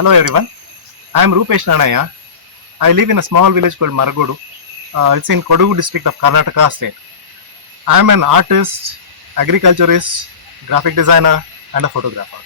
Hello everyone, I am Rupesh Nanaiah. I live in a small village called Maragodu. It's in Kodagu district of Karnataka state. I am an artist, agriculturist, graphic designer and a photographer.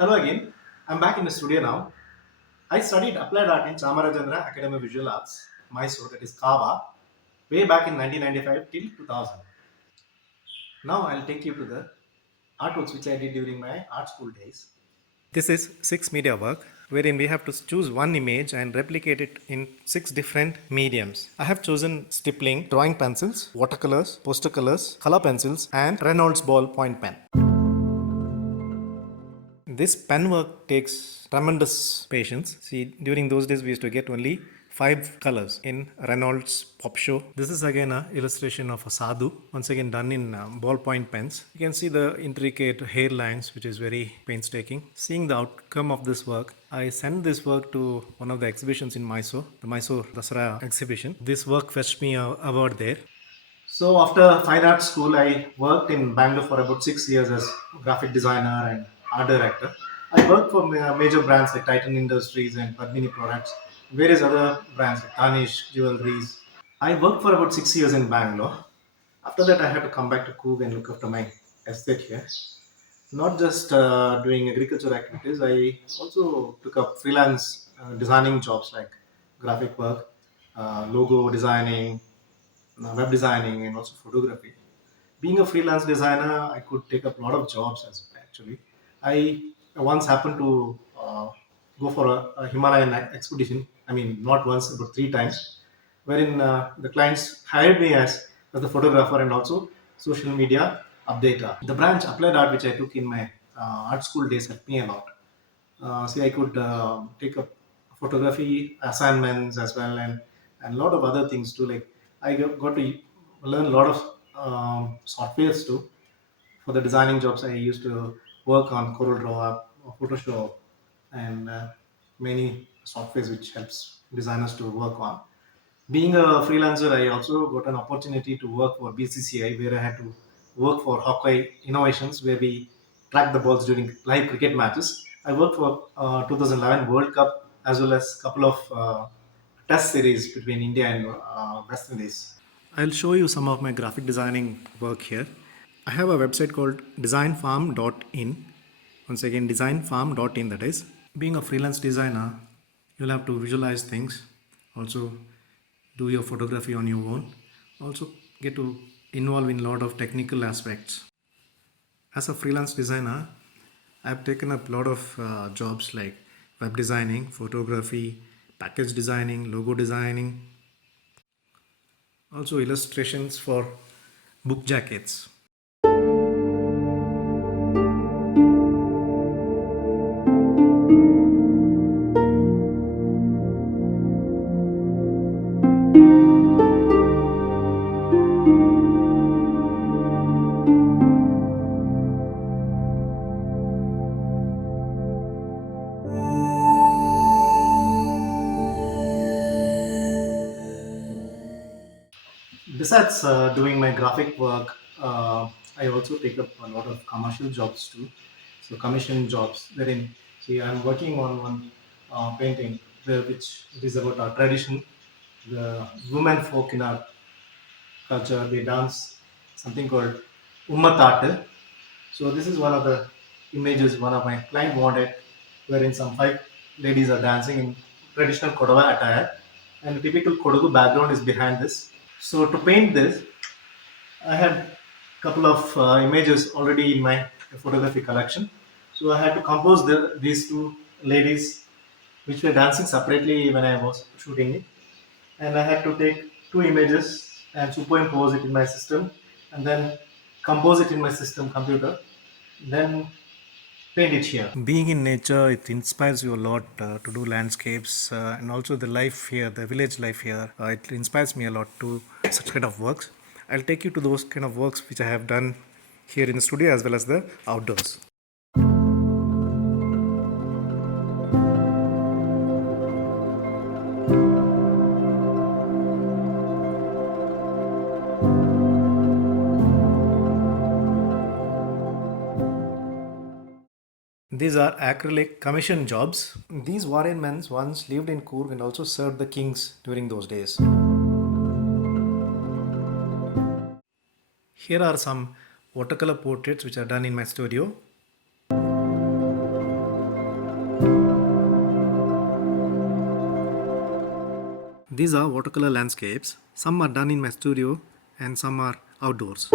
Hello again, I'm back in the studio now. I studied applied art in Chamarajandra Academy of Visual Arts, Mysore, that is Kava, way back in 1995 till 2000. Now I'll take you to the artworks which I did during my art school days. This is 6 media work wherein we have to choose one image and replicate it in 6 different mediums. I have chosen stippling, drawing pencils, watercolors, poster colors, color pencils and Reynolds ballpoint pen. This pen work takes tremendous patience. See, during those days we used to get only 5 colors in Reynolds Pop Show. This is again a illustration of a sadhu, once again done in ballpoint pens. You can see the intricate hair lines, which is very painstaking. Seeing the outcome of this work, I sent this work to one of the exhibitions in Mysore, the Mysore Dasara exhibition. This work fetched me an award there. So after fine arts school, I worked in Bangalore for about 6 years as graphic designer and art director. I worked for major brands like Titan Industries and Padmini Products, various other brands like Tanish, Jewelries. I worked for about 6 years in Bangalore. After that, I had to come back to Coorg and look after my estate here. Not just doing agriculture activities, I also took up freelance designing jobs like graphic work, logo designing, web designing and also photography. Being a freelance designer, I could take up a lot of jobs as actually. I once happened to go for a Himalayan expedition. I mean, not once, but 3 times, wherein the clients hired me as the photographer and also social media updater. The branch applied art which I took in my art school days helped me a lot. See, I could take up photography assignments as well, and a lot of other things too. Like I got to learn a lot of softwares too. For the designing jobs, I used to work on Corel Draw, Photoshop, and many softwares which helps designers to work on. Being a freelancer, I also got an opportunity to work for BCCI, where I had to work for Hawkeye Innovations, where we track the balls during live cricket matches. I worked for 2011 World Cup as well as couple of test series between India and West Indies. I'll show you some of my graphic designing work here. I have a website called designfarm.in. Once again, designfarm.in, that is. Being a freelance designer, you'll have to visualize things, also do your photography on your own, also get to involve in a lot of technical aspects. As a freelance designer, I've taken up a lot of jobs like web designing, photography, package designing, logo designing, also illustrations for book jackets. Besides doing my graphic work, I also take up a lot of commercial jobs too. So commission jobs wherein, see, I'm working on one painting which it is about our tradition. The women folk in our culture, they dance something called Ummatat. So this is one of the images one of my client wanted, wherein some 5 ladies are dancing in traditional Kodava attire, and a typical Kodagu background is behind this. So to paint this, I had a couple of images already in my photography collection. So I had to compose these two ladies, which were dancing separately when I was shooting it, and I had to take two images and superimpose it in my system, and then compose it in my system computer, then paint it here. Being in nature, it inspires you a lot to do landscapes and also the life here, the village life here. It inspires me a lot to such kind of works. I'll take you to those kind of works which I have done here in the studio as well as the outdoors. These are acrylic commission jobs. These warrior men once lived in Coorg and also served the kings during those days. Here are some watercolor portraits which are done in my studio. These are watercolor landscapes. Some are done in my studio and some are outdoors.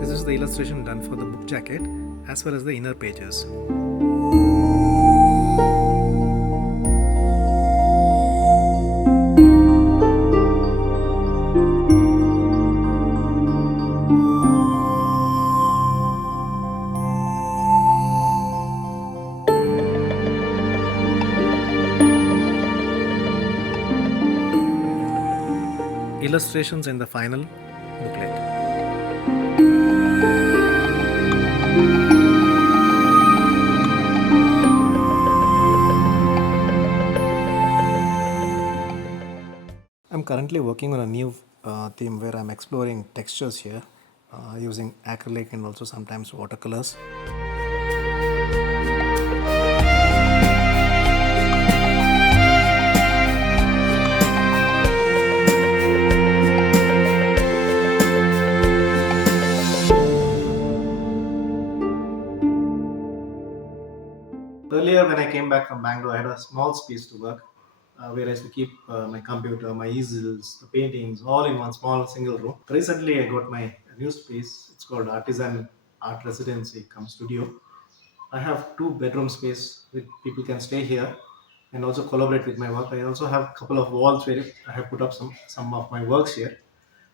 This is the illustration done for the book jacket as well as the inner pages. Illustrations in the final booklet. I'm currently working on a new theme where I'm exploring textures here using acrylic and also sometimes watercolors. Earlier, when I came back from Bangalore, I had a small space to work where I used to keep my computer, my easels, the paintings, all in one small single room. Recently, I got my new space. It's called Artisan Art Residency cum Studio. I have two bedroom space where people can stay here and also collaborate with my work. I also have a couple of walls where I have put up some of my works here.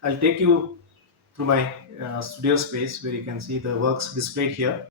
I'll take you through my studio space where you can see the works displayed here.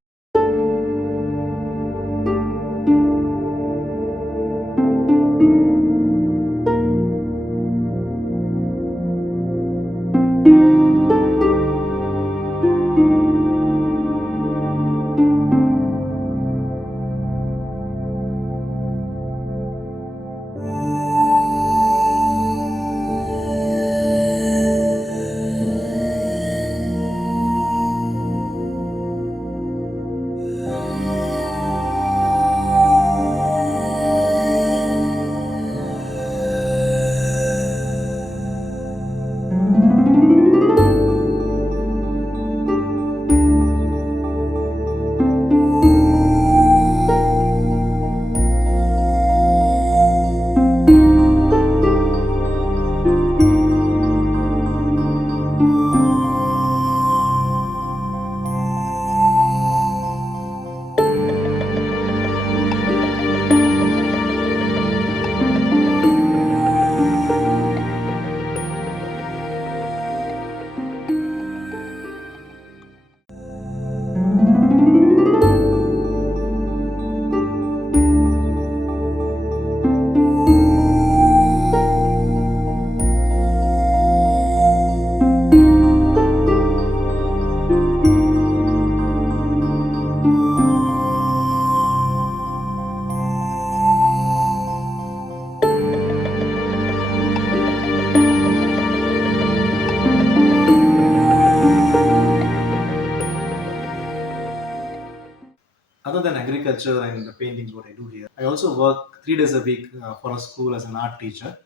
than agriculture and the paintings, what I do here, I also work 3 days a week for a school as an art teacher.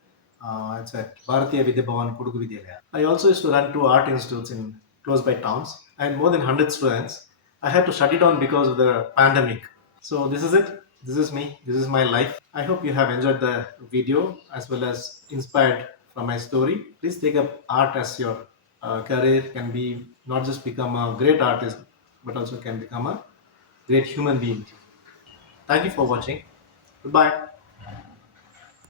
It's at Bharatiya Vidya Bhavan, Coorg Vidyalaya. I also used to run two art institutes in close by towns. I had more than 100 students. I had to shut it down because of the pandemic. So this is it. This is me. This is my life. I hope you have enjoyed the video as well as inspired from my story. Please take up art as your career. Can be not just become a great artist, but also can become a great human being. Thank you for watching. Goodbye.